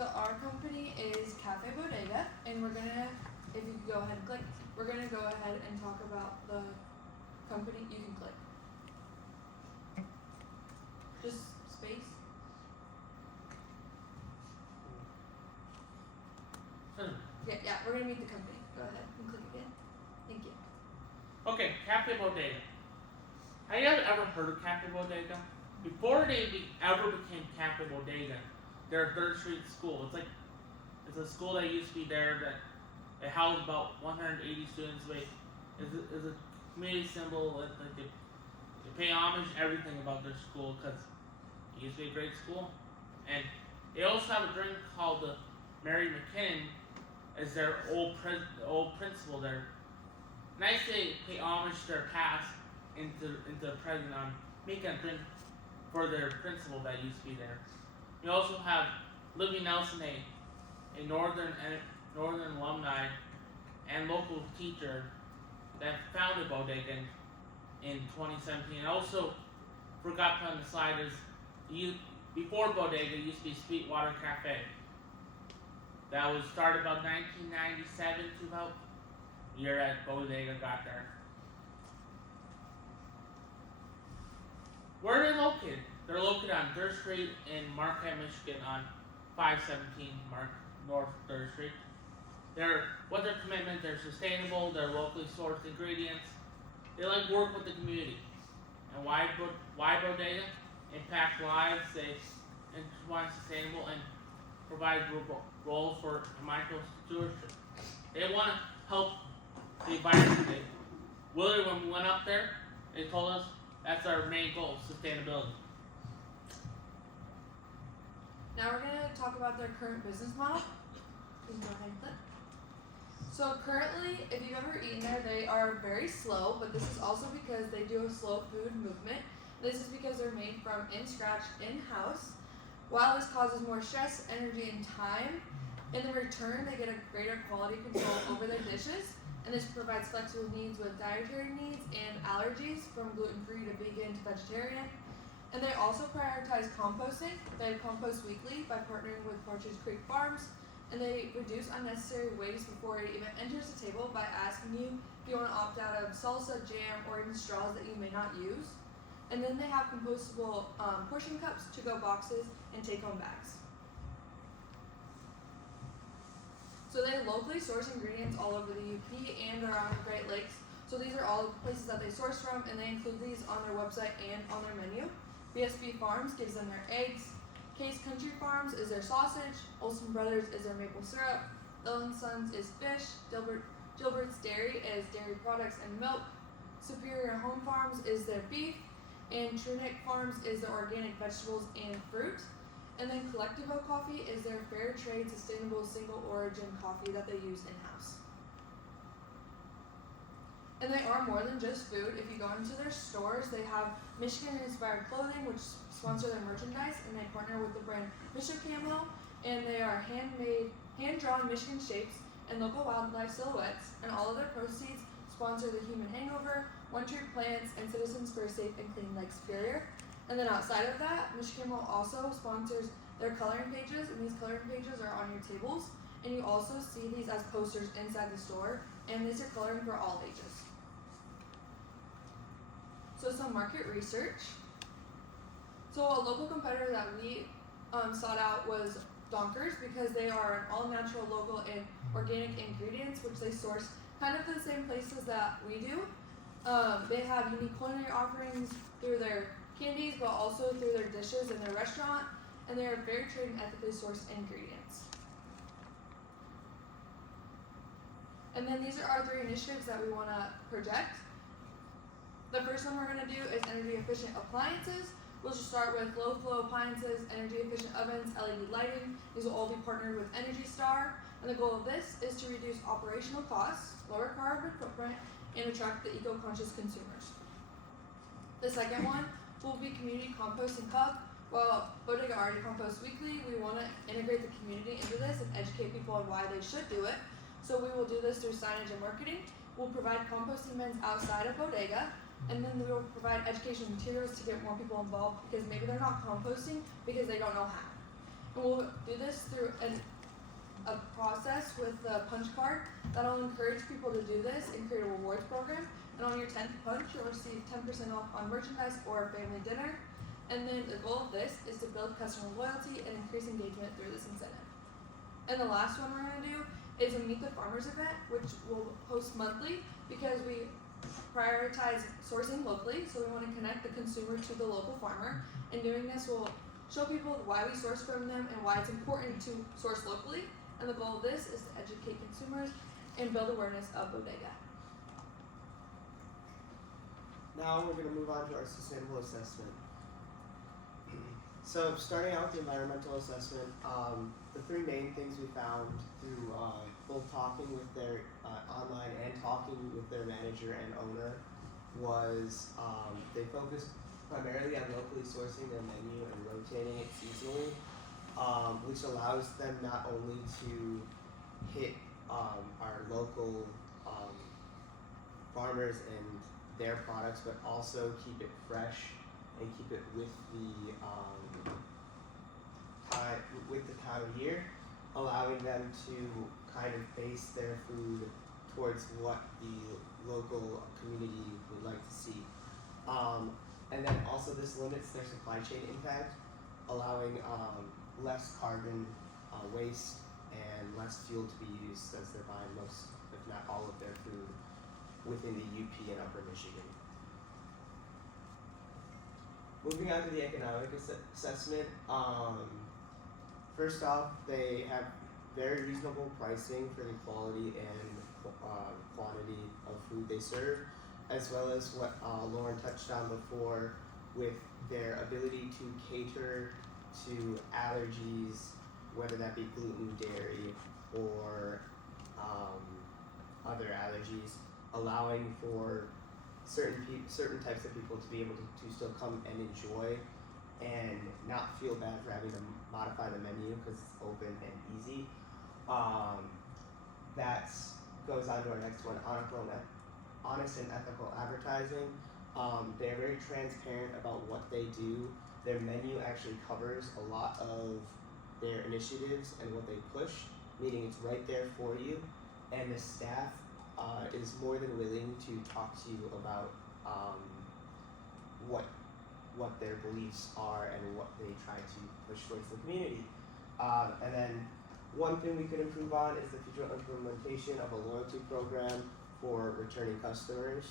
So our company is Cafe Bodega, and we're gonna, if you could go ahead and click, we're gonna go ahead and talk about the company. You can click. Just space. Yeah, we're gonna meet the company. Go ahead and click again. Thank you. Okay, Cafe Bodega. Have you ever heard of Cafe Bodega? Before they ever became Cafe Bodega, they're a Third Street school. It's a school that used to be there that it housed about 180 students. Is a community symbol. They pay homage to everything about their school because it used to be a great school. And they also have a drink called the Mary McKinnon as their old principal there. Nice they pay homage to their past into the present on making a drink for their principal that used to be there. We also have Libby Nelson, a northern alumni and local teacher that founded Bodega in 2017. And also forgot to put on the slide is before Bodega used to be Sweetwater Cafe. That was started about 1997 to about the year that Bodega got there. Where are they located? They're located on 3rd Street in Marquette, Michigan on 517 North 3rd Street. What's their commitment? They're sustainable, they're locally sourced ingredients. They like work with the community. And why Bodega? Impact lives, they intertwine sustainable and provide roles for environmental stewardship. They want to help the environment. Willard, when we went up there, they told us that's our main goal, sustainability. Now we're gonna talk about their current business model. You can go ahead and click. So currently, if you've ever eaten there, they are very slow, but this is also because they do a slow food movement. This is because they're made from scratch, in-house. While this causes more stress, energy, and time, in the return, they get a greater quality control over their dishes, and this provides flexible needs with dietary needs and allergies, from gluten-free to vegan to vegetarian. And they also prioritize composting. They compost weekly by partnering with Partridge Creek Farms, and they reduce unnecessary waste before it even enters the table by asking you if you want to opt out of salsa, jam, or even straws that you may not use. And then they have compostable portion cups, to-go boxes, and take-home bags. So they locally source ingredients all over the UP and around the Great Lakes. So these are all places that they source from, and they include these on their website and on their menu. BSB Farms gives them their eggs. Case Country Farms is their sausage. Olsen Brothers is their maple syrup. Ellen Sons is fish. Gilbert's Dairy is dairy products and milk. Superior Home Farms is their beef. And Trunick Farms is their organic vegetables and fruit. And then Collectivo Coffee is their fair trade, sustainable, single origin coffee that they use in-house. And they are more than just food. If you go into their stores, they have Michigan-inspired clothing, which sponsor their merchandise, and they partner with the brand Bishop Camo, and they are handmade, hand-drawn Michigan shapes and local wildlife silhouettes, and all of their proceeds sponsor the Human Hangover, One Tree Plants, and Citizens for a Safe and Clean Lake Superior. And then outside of that, Michigan will also sponsors their coloring pages, and these coloring pages are on your tables, and you also see these as posters inside the store, and these are coloring for all ages. So some market research. So a local competitor that we sought out was Donkers, because they are an all-natural, local, and organic ingredients, which they source kind of the same places that we do. They have unique culinary offerings through their candies, but also through their dishes in their restaurant, and they are fair trade and ethically sourced ingredients. And then these are our 3 initiatives that we want to project. The first one we're going to do is energy efficient appliances. We'll just start with low flow appliances, energy efficient ovens, LED lighting. These will all be partnered with Energy Star. And the goal of this is to reduce operational costs, lower carbon footprint, and attract the eco-conscious consumers. The second one will be community composting hub. While Bodega already composts weekly, we want to integrate the community into this and educate people on why they should do it. So we will do this through signage and marketing. We'll provide composting bins outside of Bodega, and then we will provide education materials to get more people involved, because maybe they're not composting because they don't know how. And we'll do this through a process with the punch card that'll encourage people to do this and create a rewards program. And on your 10th punch, you'll receive 10% off on merchandise or a family dinner. And then the goal of this is to build customer loyalty and increase engagement through this incentive. And the last one we're going to do is a Meet the Farmers event, which we'll host monthly because we prioritize sourcing locally. So we want to connect the consumer to the local farmer. And doing this will show people why we source from them and why it's important to source locally. And the goal of this is to educate consumers and build awareness of Bodega. Now we're going to move on to our sustainable assessment. So starting out with the environmental assessment, the three main things we found through both talking with their online and talking with their manager and owner was they focused primarily on locally sourcing their menu and rotating it seasonally, which allows them not only to hit our local farmers and their products, but also keep it fresh and keep it with the time of year, allowing them to kind of base their food towards what the local community would like to see. And then also this limits their supply chain impact, allowing less carbon waste and less fuel to be used as they're buying most, if not all of their food within the UP and Upper Michigan. Moving on to the economic assessment, first off, they have very reasonable pricing for the quality and quantity of food they serve, as well as what Lauren touched on before with their ability to cater to allergies, whether that be gluten, dairy, or other allergies, allowing for certain types of people to be able to still come and enjoy and not feel bad for having to modify the menu because it's open and easy. That goes on to our next one, honest and ethical advertising. They're very transparent about what they do. Their menu actually covers a lot of their initiatives and what they push, meaning it's right there for you, and the staff is more than willing to talk to you about what their beliefs are and what they try to push towards the community. And then one thing we could improve on is the future implementation of a loyalty program for returning customers.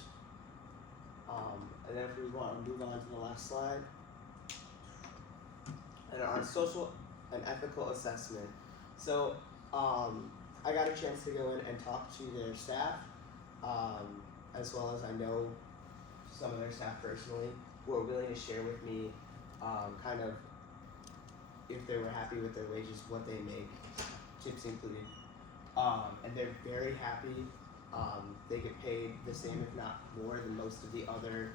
And then if we want to move on to the last slide. And our social and ethical assessment. So I got a chance to go in and talk to their staff, as well as I know some of their staff personally, who are willing to share with me kind of if they were happy with their wages, what they make, tips included. And they're very happy. They get paid the same, if not more, than most of the other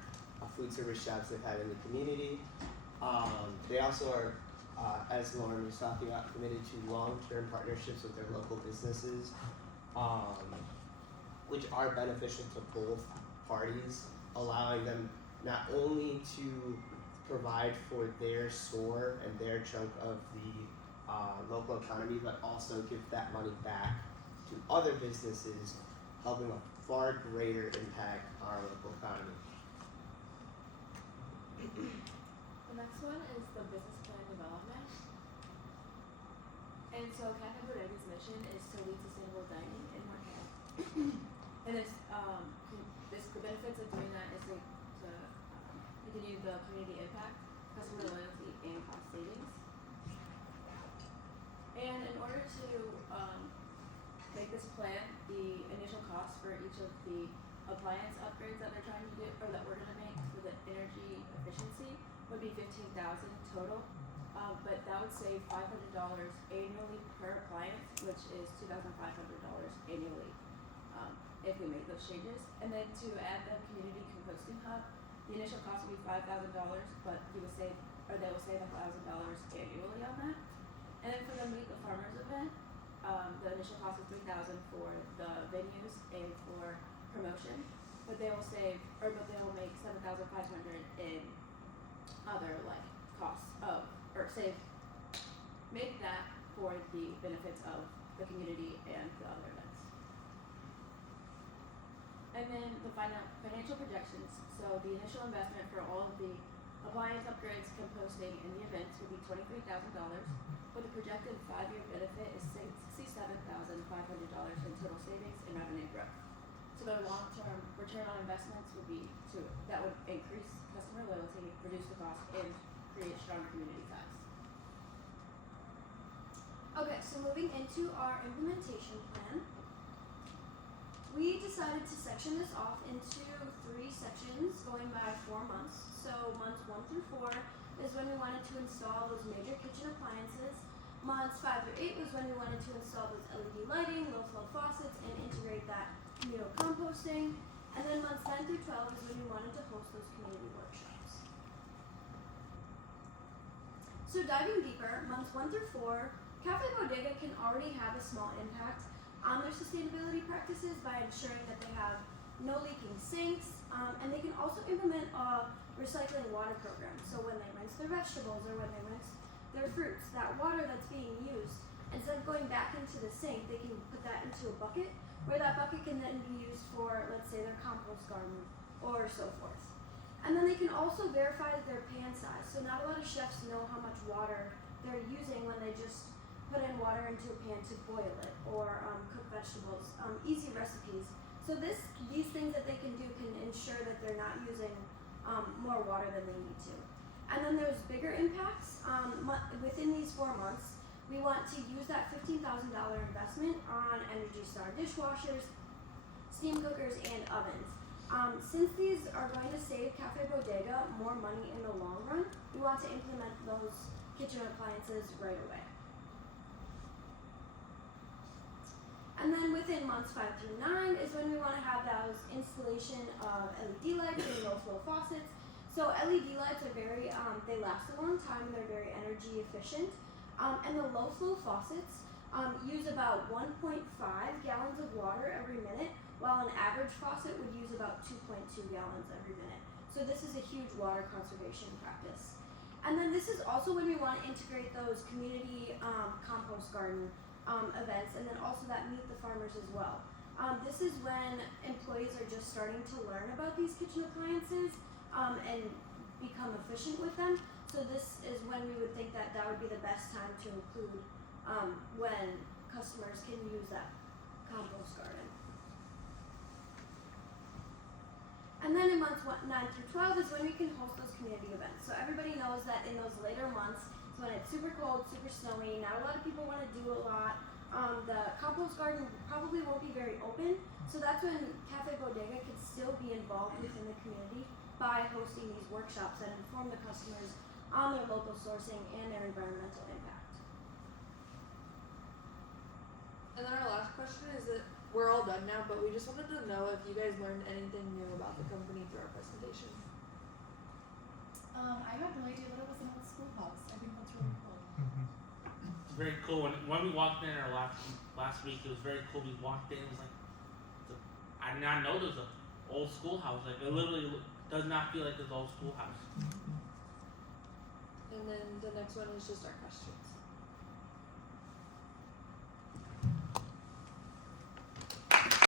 food service shops they've had in the community. They also are, as Lauren was talking about, committed to long-term partnerships with their local businesses, which are beneficial to both parties, allowing them not only to provide for their store and their chunk of the local economy, but also give that money back to other businesses, helping a far greater impact on our local economy. The next one is the business plan development. And so Cafe Bodega's mission is to lead sustainable dining in Marquette. And the benefits of doing that is to continue the community impact, customer loyalty, and cost savings. And in order to make this plan, the initial cost for each of the appliance upgrades that they're trying to do, or that we're going to make for the energy efficiency, would be $15,000 total. But that would save $500 annually per appliance, which is $2,500 annually if we make those changes. And then to add the community composting hub, the initial cost would be $5,000, but they will save $1,000 annually on that. And then for the Meet the Farmers event, the initial cost is $3,000 for the venues and for promotion, but they will make $7,500 in other costs save make that for the benefits of the community and the other events. And then the financial projections. So the initial investment for all of the appliance upgrades, composting, and the events would be $23,000, but the projected 5-year benefit is $67,500 in total savings and revenue growth. So their long-term return on investments would be that would increase customer loyalty, reduce the cost, and create stronger community ties. Okay, so moving into our implementation plan, we decided to section this off into 3 sections going by 4 months. So months 1 through 4 is when we wanted to install those major kitchen appliances. Months 5 through 8 was when we wanted to install those LED lighting, low flow faucets, and integrate that communal composting. And then months 9 through 12 is when we wanted to host those community workshops. So diving deeper, months 1 through 4, Cafe Bodega can already have a small impact on their sustainability practices by ensuring that they have no leaking sinks, and they can also implement a recycling water program. So when they rinse their vegetables or when they rinse their fruits, that water that's being used, instead of going back into the sink, they can put that into a bucket, where that bucket can then be used for, let's say, their compost garden or so forth. And then they can also verify their pan size. So not a lot of chefs know how much water they're using when they just put in water into a pan to boil it or cook vegetables. Easy recipes. So these things that they can do can ensure that they're not using more water than they need to. And then there's bigger impacts. Within these 4 months, we want to use that $15,000 investment on Energy Star dishwashers, steam cookers, and ovens. Since these are going to save Cafe Bodega more money in the long run, we want to implement those kitchen appliances right away. And then within months 5 through 9 is when we want to have those installation of LED lights and low flow faucets. So LED lights are they last a long time, they're very energy efficient. And the low flow faucets use about 1.5 gallons of water every minute, while an average faucet would use about 2.2 gallons every minute. So this is a huge water conservation practice. And then this is also when we want to integrate those community compost garden events, and then also that Meet the Farmers as well. This is when employees are just starting to learn about these kitchen appliances and become efficient with them. So this is when we would think that would be the best time to include when customers can use that compost garden. And then in months 9 through 12 is when we can host those community events. So everybody knows that in those later months, so when it's super cold, super snowy, not a lot of people want to do a lot. The compost garden probably won't be very open, so that's when Cafe Bodega can still be involved within the community by hosting these workshops that inform the customers on their local sourcing and their environmental impact. And then our last question is that we're all done now, but we just wanted to know if you guys learned anything new about the company through our presentation. I had no idea that it was an old schoolhouse. I think that's really cool. It's very cool. When we walked in our last week, it was very cool. We walked in, it was like, I did not know there was an old schoolhouse. Like, it literally does not feel like this old schoolhouse. And then the next one is just our questions.